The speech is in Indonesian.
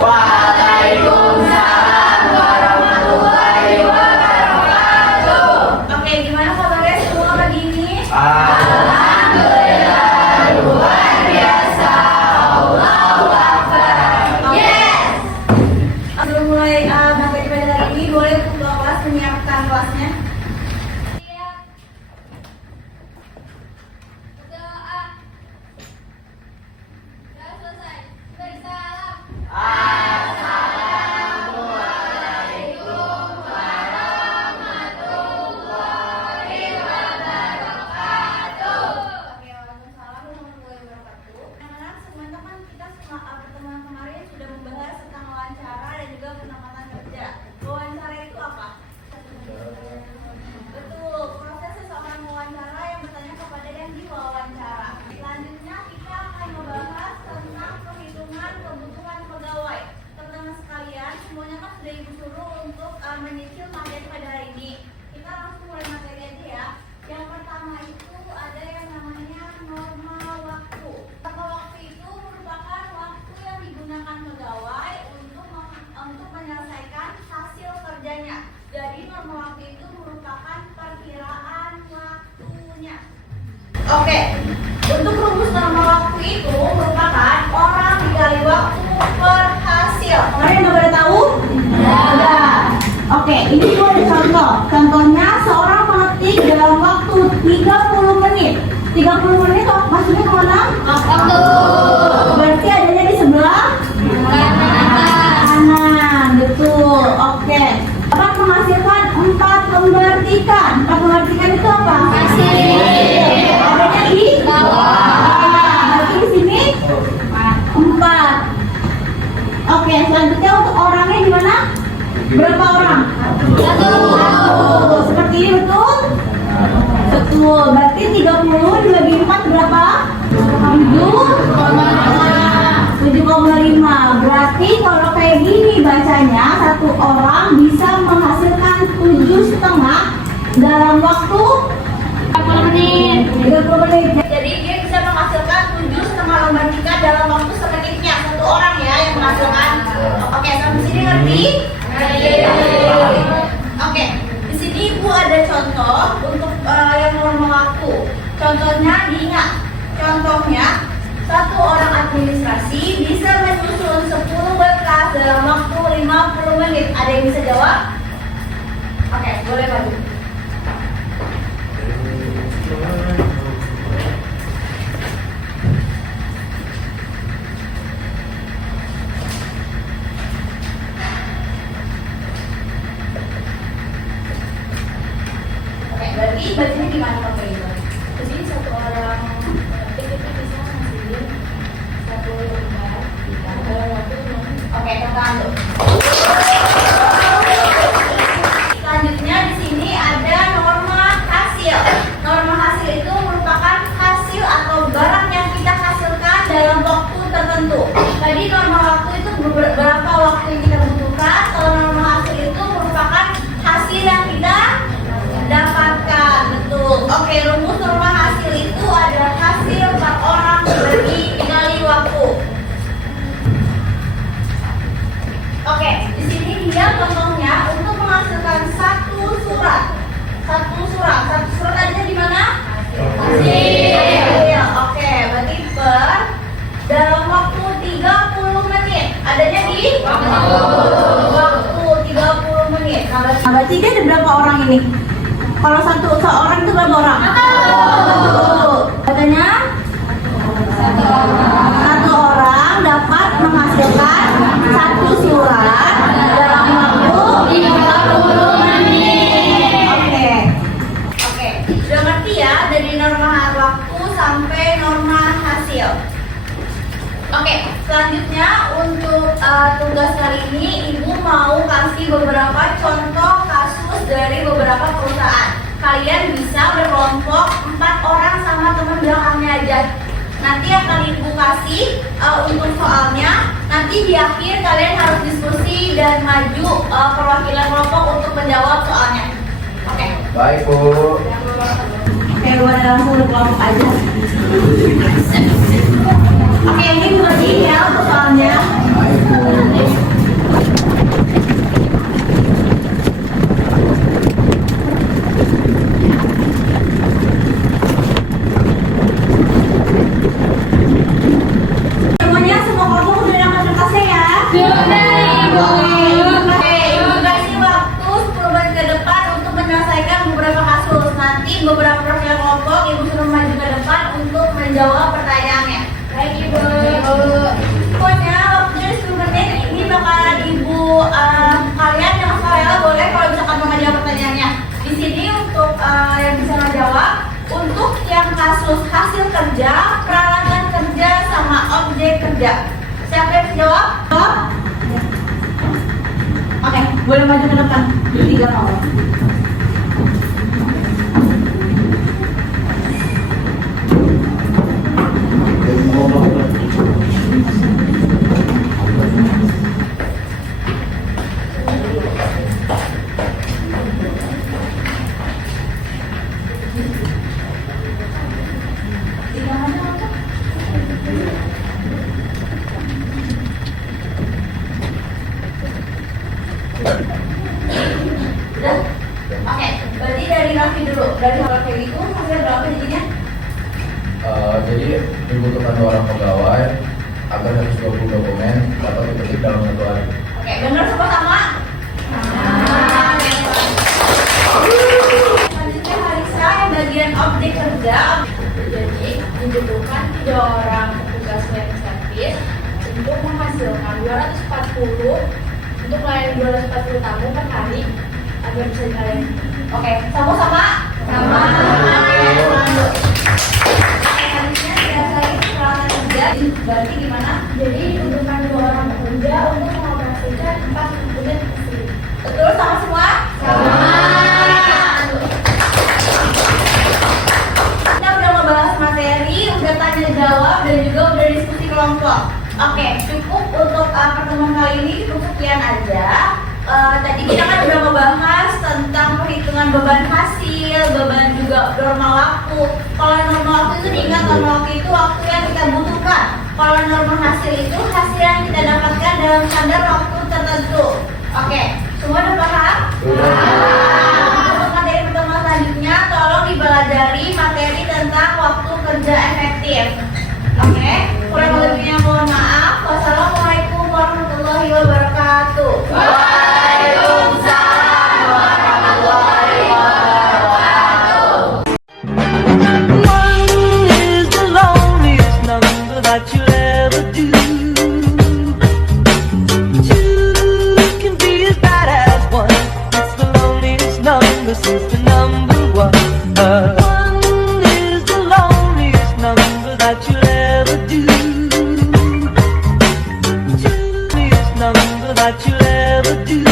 Waalaikumsalam warahmatullahi wabarakatuh. Oke, gimana kabarnya semua pagi ini? Alhamdulillah, luar biasa. Allahu Akbar. Yes. Sebelum mulai materi pada hari ini, boleh ketua kelas menyiapkan kelasnya. Menyicil materi pada hari ini. Kita langsung mulai materi aja ya. Yang pertama itu ada yang namanya norma waktu. Norma waktu itu merupakan waktu yang digunakan pegawai untuk menyelesaikan hasil kerjanya. Jadi norma waktu itu merupakan perkiraan waktunya. Oke, untuk rumus norma waktu itu merupakan orang dikali waktu per hasil. Kalian udah pada tahu? Ada. Oke, ini dulu ada contoh. Contohnya seorang mengetik dalam waktu 30 menit. 30 menit maksudnya kemana? Waktu. Berarti adanya di sebelah kanan. Betul. Oke. Dapat menghasilkan 4 lembar tikan. 4 lembar tikan itu apa? Hasil. Adanya di bawah. Berarti di sini 4. Oke, selanjutnya untuk orangnya di mana? Berapa orang? 1. Seperti ini betul? Betul. Berarti 30 dibagi 4 berapa? 7,5. Berarti kalau kayak gini bacanya, satu orang bisa menghasilkan 7,5 dalam waktu 30 menit. 30 menit. Jadi dia bisa menghasilkan 7,5 lembar tikan dalam waktu semenitnya. Satu orang ya yang menghasilkan. Oke, sampai sini ngerti? Oke, di sini Ibu ada contoh untuk yang norma waktu. Contohnya diingat. Contohnya, satu orang administrasi bisa menyusun 10 berkas dalam waktu 50 menit. Ada yang bisa jawab? Oke, boleh maju. Berarti bacanya gimana Pak itu? Jadi satu orang itu bisa menghasilkan 1 lembar tikan dalam waktu 5 menit. Oke, katakan tuh. Selanjutnya di sini ada norma hasil. Norma hasil itu merupakan hasil atau barang yang kita hasilkan dalam waktu tertentu. Tadi norma waktu itu berapa waktu yang kita butuhkan. Kalau norma hasil itu merupakan hasil yang kita dapatkan. Betul. Oke, rumus norma hasil itu adalah hasil per orang dikali waktu. Oke, di sini dia contohnya untuk menghasilkan satu surat adanya di mana? Hasil. Oke, berarti per dalam waktu 30 menit. Adanya di waktu 30 menit. Nah, berarti dia ada berapa orang ini? Kalau seorang itu berapa orang? 1. Katanya 1 orang dapat menghasilkan 1 surat dalam waktu 30 menit. Oke. Sudah ngerti ya dari norma waktu sampai norma hasil. Oke, selanjutnya untuk tugas kali ini Ibu mau kasih beberapa contoh kasus dari beberapa perusahaan. Kalian bisa berkelompok 4 orang sama teman belakangnya aja. Nanti akan Ibu kasih untuk soalnya. Nanti di akhir kalian harus diskusi dan maju perwakilan kelompok untuk menjawab soalnya. Oke. Baik, Bu. Oke, gue langsung berkelompok aja. Oke, ini berarti ya untuk soalnya. Baik, Bu. menjawab pertanyaannya. Baik Ibu. Pokoknya waktunya 10 menit ini bakalan Ibu kalian yang saya boleh kalau misalkan mau menjawab pertanyaannya. Di sini untuk yang bisa menjawab untuk yang kasus hasil kerja, peralatan kerja sama objek kerja. Siapa yang bisa jawab? Oke, boleh maju ke depan. 3 nomor. Oke, berarti dari Raffi dulu. Dari hal kayak gitu, hasil berapa jadinya? Jadi dibutuhkan 2 orang pegawai agar 120 dokumen dapat diketik dalam 1 hari. Oke, benar sama-sama? Selanjutnya Harisa yang bagian objek kerja. Jadi dibutuhkan 3 orang petugas cleaning service untuk menghasilkan 240 untuk melayani 240 tamu per hari agar bisa dilayani. Oke, sama-sama? Sama. Selanjutnya biasa lagi peralatan kerja. Berarti gimana? Jadi dibutuhkan 2 orang pekerja untuk mengoperasikan 4 unit mesin. Betul sama semua? Sama. Kita udah ngebahas materi, udah tanya jawab, dan juga udah diskusi kelompok. Oke, cukup untuk pertemuan kali ini cukup sekian aja. Tadi kita kan udah ngebahas tentang perhitungan beban hasil, beban juga normal waktu. Kalau normal waktu itu diingat, normal waktu itu waktu yang kita butuhkan. Kalau normal hasil itu hasil yang kita dapatkan dalam standar waktu tertentu. Oke, semua udah paham? Untuk materi pertemuan selanjutnya, tolong dipelajari materi tentang waktu kerja efektif. Oke, kurang lebihnya mohon maaf. Wassalamualaikum warahmatullahi wabarakatuh. Waalaikumsalam warahmatullahi wabarakatuh. One is the loneliest number that you'll ever do. Two can be as bad as one. It's the loneliest number since the number one. One is the loneliest number that you'll ever do. Two is the number that you'll ever do.